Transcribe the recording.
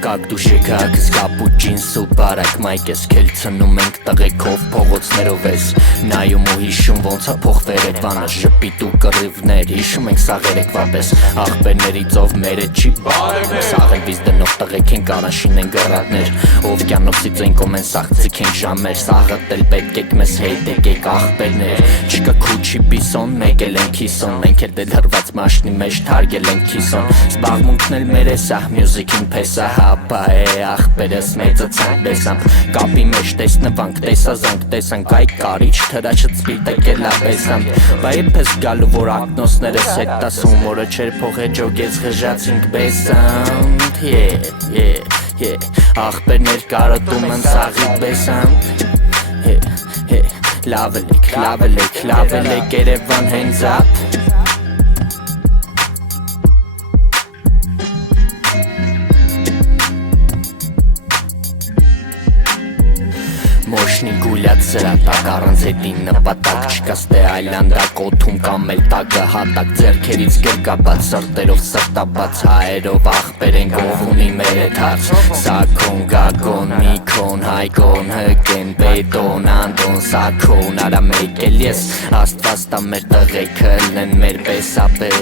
Как դուշեքակս կապուջինս ու բարակ մայք ես քել ցնում ենք տղեկով փողոցներով ես նայում ու հիշում ոնց է փոխվել Երևանը շպիտ ու կռիվներ հիշում ենք սաղ երեկվա պես աղբերների ծով մերը չի բարևներ սաղելվից դնող տղեկ ենք արանշին են գռատներ օվկիանոսից են կոմեն սաղցիկ ենք ժամեր սաղըտ էլ պետք եք մեզ հետ եկեք աղբերներ չկա քուչի բիսոն մեկ էլ ենք հիսոն մենք էլ դել հրված մաշնի մեջ թարգել ենք հիսոն զբաղմունքն էլ մեր է սահ մյուզիկին փեսա Ապա է աղբերս մեծացանք դեսանք Կապի մեջ տեսնվանք տեսազանք տեսանք Այ կարիչ թրաչը ծպիտեք է լավեսանք Բա եբ ես գալու որ ակնոսներս հետ տասում Որը չեր փող է ջոգեց խժացինք բեսանք Աղբերներ կարոտում են սաղի բեսանք Լավ ելեք Երևան hands up Մոշնի գուլյատ սրատակ առանց հետին նպատակ Չկա ստե այլանդակ օթում կամ էլ տակը հատակ Ձերքերից գրկաբաց սրտերով սրտաբաց Հայերով աղբեր ենք ով ունի մեր հետ հարց Սակոն գագոն միքոն հայգոն հգեն բետոն անդոն սակոն Արա մեկ էլ ես աստված տա մեր տղեկը լեն մեր պես ապե